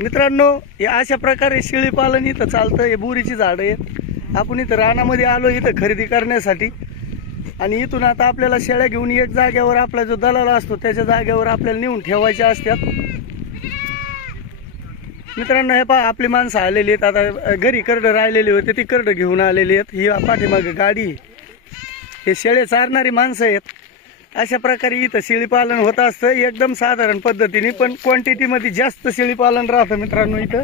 मित्रांनो हे अशा प्रकारे शेळी पालन इथं चालतं. हे बोरीची झाडं आहेत. आपण इथं रानामध्ये आलो इथं खरेदी करण्यासाठी. आणि इथून आता आपल्याला शेळ्या घेऊन एक जागेवर आपला जो दलाल असतो त्याच्या जागेवर आपल्याला नेऊन ठेवायच्या असतात. मित्रांनो हे पहा आपली माणसं आलेली आहेत. आता घरी करडं राहिलेली होते ती करडं घेऊन आलेली आहेत. ही पाठीमाग गाडी आहे. हे शेळे चारणारी माणसं आहेत. अशा प्रकारे इथं शेळीपालन होत असतं. एकदम साधारण पद्धतीने पण क्वांटिटीमध्ये जास्त शेळीपालन राहतं मित्रांनो इथं.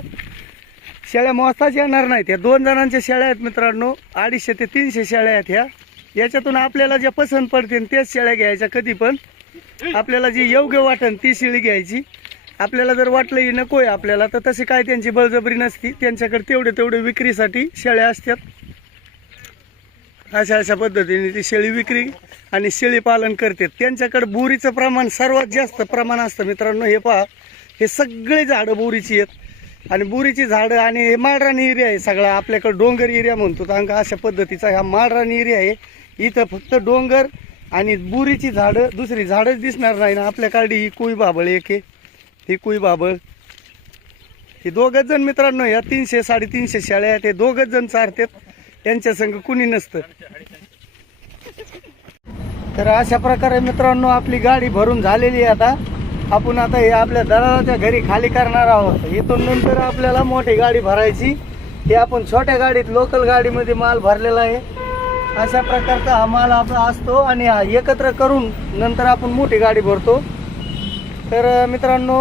शेळ्या मोजताच येणार नाहीत. ह्या दोन जणांच्या शेळ्या आहेत मित्रांनो. अडीचशे ते तीनशे शेळ्या आहेत ह्या. याच्यातून आपल्याला ज्या पसंत पडतील त्याच शेळ्या घ्यायच्या कधी पण. आपल्याला जी योग्य वाटेल ती शेळी घ्यायची. आपल्याला जर वाटलं ही नको आहे आपल्याला तर तशी काय त्यांची बळजबरी नसती. त्यांच्याकडे तेवढे तेवढे विक्रीसाठी शेळ्या असतात. अशा अशा पद्धतीने ती शेळी विक्री आणि शेळी पालन करते. त्यांच्याकडे बोरीचं प्रमाण सर्वात जास्त प्रमाण असतं मित्रांनो हे पहा. हे सगळे झाडं बोरीची आहेत. आणि बोरीची झाडं आणि हे माळरान एरिया आहे सगळा. आपल्याकडे डोंगर एरिया म्हणतो. तर अशा पद्धतीचा हा माळरान एरिया आहे. इथं फक्त डोंगर आणि बोरीची झाडं. दुसरी झाडंच दिसणार नाही ना. आपल्याकडे ही कुई बाबळ एक आहे. ही कुई बाबळ. हे दोघंच जण मित्रांनो या तीनशे साडेतीनशे शाळ्या आहेत. हे दोघंच जण चारतात. त्यांच्या संग कुणी नसतं. तर अशा प्रकारे मित्रांनो आपली गाडी भरून झालेली आहे आता. आपण आता हे आपल्या दलालाच्या घरी खाली करणार आहोत. इथून नंतर आपल्याला मोठी गाडी भरायची. हे आपण छोट्या गाडीत लोकल गाडीमध्ये माल भरलेला आहे. अशा प्रकारचा हा माल आपला असतो आणि हा एकत्र करून नंतर आपण मोठी गाडी भरतो. तर मित्रांनो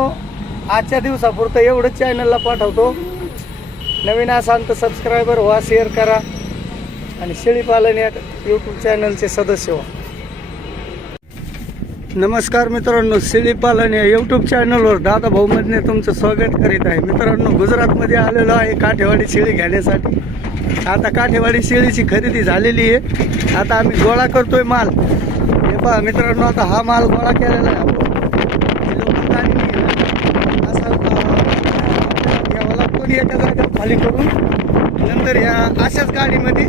आजच्या दिवसापुरतं एवढंच चॅनलला पाठवतो. नवीन असाल तर सबस्क्रायबर व्हा शेअर करा. आणि शेळीपालन या यूट्यूब चॅनलचे सदस्य व्हा. नमस्कार मित्रांनो शेळीपालन या यूट्यूब चॅनलवर दादा भाऊमधने तुमचं स्वागत करीत आहे. मित्रांनो गुजरातमध्ये आलेलो आहे काठेवाडी शेळी घेण्यासाठी. आता काठेवाडी शेळीची खरेदी झालेली आहे. आता आम्ही गोळा करतोय माल. हे पहा मित्रांनो आता हा माल गोळा केलेला आहे आपण. असा अं, एका जागेवर खाली करून नंतर या अशाच गाडीमध्ये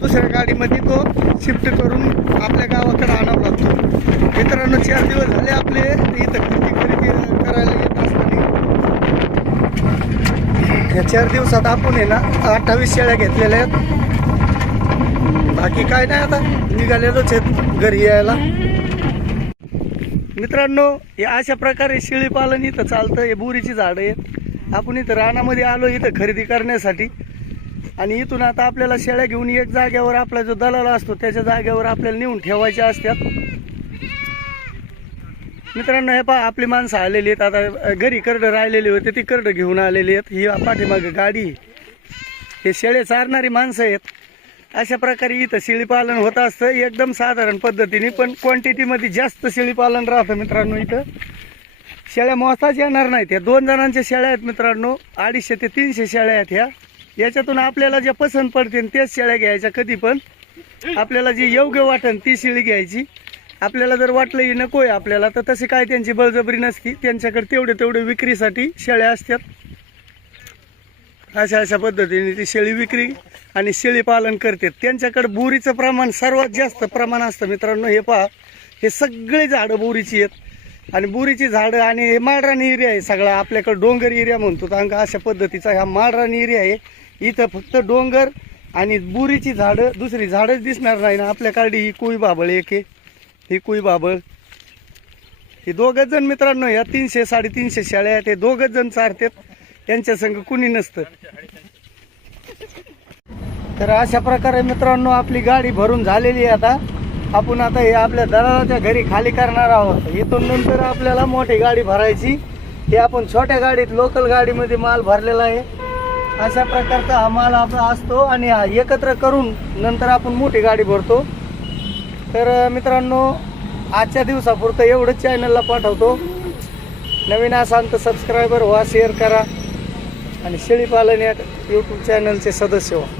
दुसऱ्या गाडीमध्ये तो शिफ्ट करून आपल्या गावाकडे आणावा लागतो. मित्रांनो चार दिवस झाले आपले इथं खरेदी खरेदी करायला येत असताना. चार दिवसात आपण आहे ना अठ्ठावीस शेळ्या घेतलेल्या आहेत. बाकी काय नाही आता निघालेलोच आहेत घरी यायला. मित्रांनो हे अशा प्रकारे शेळी पालन इथं चालतं हे बोरीची झाडं आहेत. आपण इथं रानामध्ये आलो इथं खरेदी करण्यासाठी. आणि इथून आता आपल्याला शेळ्या घेऊन एक जागेवर आपला जो दलाल असतो त्याच्या जागेवर आपल्याला नेऊन ठेवायच्या असतात. मित्रांनो हे पहा आपली माणसं आलेली आहेत. आता घरी करडं राहिलेली होते ती करडं घेऊन आलेली आहेत. ही पाठीमाग गाडी हे शेळे चारणारी माणसं आहेत. अशा प्रकारे इथं शेळीपालन होत असतं एकदम साधारण पद्धतीने पण क्वांटिटीमध्ये जास्त शेळीपालन राहतं मित्रांनो इथं. शेळ्या मोजताच येणार नाहीत. ह्या दोन जणांच्या शेळ्या आहेत मित्रांनो. अडीचशे ते तीनशे शेळ्या आहेत ह्या. याच्यातून आपल्याला ज्या पसंत पडते तेच शेळ्या घ्यायच्या कधी पण. आपल्याला जी योग्य वाटेल ती शेळी घ्यायची. आपल्याला जर वाटलंही नको आहे आपल्याला तर तसे काय त्यांची बळजबरी नसती. त्यांच्याकडे तेवढे तेवढे विक्रीसाठी शेळ्या असतात. अशा अशा पद्धतीने ती शेळी विक्री आणि शेळी पालन करते. त्यांच्याकडे बोरीचं प्रमाण सर्वात जास्त प्रमाण असतं मित्रांनो. हे पहा हे सगळे झाडं बोरीची आहेत. आणि बोरीची झाडं आणि हे माळराणी एरिया आहे सगळा. आपल्याकडे डोंगर एरिया म्हणतो. तर अशा पद्धतीचा हा माळराणी एरिया आहे. इथं फक्त डोंगर आणि बुरीची झाडं दुसरी झाडंच दिसणार नाही ना. आपल्याकडे ही कुई बाबळ एक आहे. ही कुई बाबळ. हे दोघंच जण मित्रांनो या तीनशे साडेतीनशे शाळ्या आहेत. हे दोघंच जण चारतात. त्यांच्या संग कुणी नसतं. तर अशा प्रकारे मित्रांनो आपली गाडी भरून झालेली आहे आता. आपण आता हे आपल्या दलालाच्या घरी खाली करणार आहोत. इथून नंतर आपल्याला मोठी गाडी भरायची. हे आपण छोट्या गाडीत लोकल गाडीमध्ये माल भरलेला आहे. अशा प्रकारचा हा माल आपला असतो आणि हा एकत्र करून नंतर आपण मोठी गाडी भरतो. तर मित्रांनो आजच्या दिवसापुरतं एवढंच चॅनलला पाठवतो. नवीन असाल तर सबस्क्रायबर व्हा शेअर करा. आणि शेळीपालन या यूट्यूब चॅनलचे सदस्य व्हा.